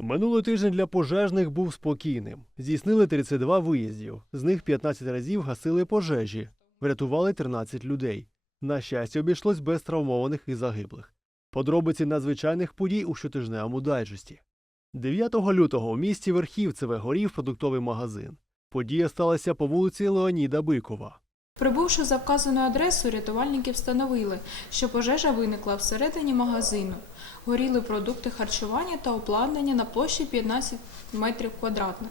Минулий тиждень для пожежних був спокійним. Здійснили 32 виїздів. З них 15 разів гасили пожежі. Врятували 13 людей. На щастя, обійшлось без травмованих і загиблих. Подробиці надзвичайних подій у щотижневому дайджесті. 9 лютого у місті Верхівцеве горів продуктовий магазин. Подія сталася по вулиці Леоніда Бикова. Прибувши за вказану адресу, рятувальники встановили, що пожежа виникла всередині магазину. Горіли продукти харчування та обладнання на площі 15 метрів квадратних.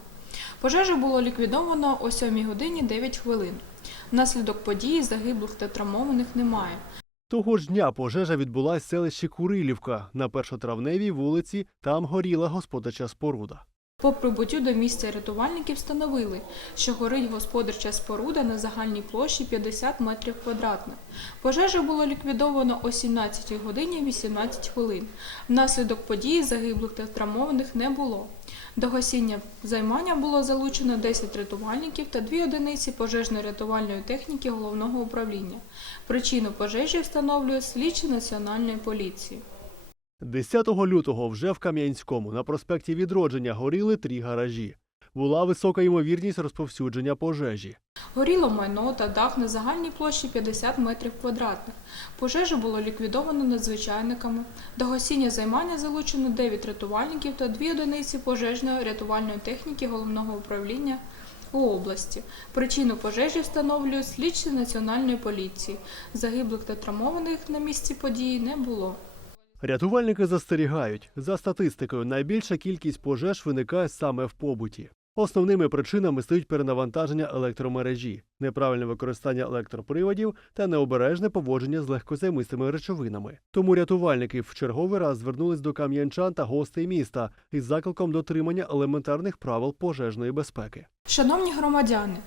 Пожежу було ліквідовано о 7 годині 9 хвилин. Внаслідок події загиблих та травмованих немає. Того ж дня пожежа відбулась в селищі Курилівка на першотравневій вулиці. Там горіла господарча споруда. По прибуттю до місця рятувальники встановили, що горить господарча споруда на загальній площі 50 метрів квадратних. Пожежу було ліквідовано о 17 годині 18 хвилин. Внаслідок події загиблих та травмованих не було. До гасіння займання було залучено 10 рятувальників та 2 одиниці пожежно-рятувальної техніки головного управління. Причину пожежі встановлює слідчі національної поліції. 10 лютого вже в Кам'янському на проспекті Відродження горіли три гаражі. Була висока ймовірність розповсюдження пожежі. Горіло майно та дах на загальній площі 50 метрів квадратних. Пожежу було ліквідовано надзвичайниками. До гасіння займання залучено 9 рятувальників та 2 одиниці пожежної рятувальної техніки головного управління у області. Причину пожежі встановлюють слідчі національної поліції. Загиблих та травмованих на місці події не було. Рятувальники застерігають, за статистикою, найбільша кількість пожеж виникає саме в побуті. Основними причинами стають перенавантаження електромережі, неправильне використання електроприводів та необережне поводження з легкозаймистими речовинами. Тому рятувальники в черговий раз звернулись до кам'янчан та гостей міста із закликом дотримання елементарних правил пожежної безпеки. Шановні громадяни,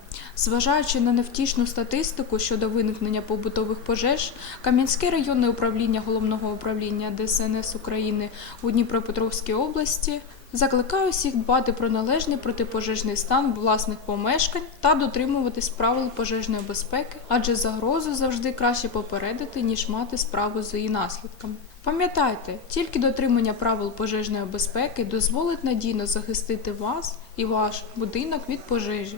зважаючи на невтішну статистику щодо виникнення побутових пожеж, Кам'янське районне управління головного управління ДСНС України у Дніпропетровській області закликає всіх дбати про належний протипожежний стан власних помешкань та дотримуватись правил пожежної безпеки, адже загрозу завжди краще попередити, ніж мати справу з її наслідками. Пам'ятайте, тільки дотримання правил пожежної безпеки дозволить надійно захистити вас і ваш будинок від пожежі.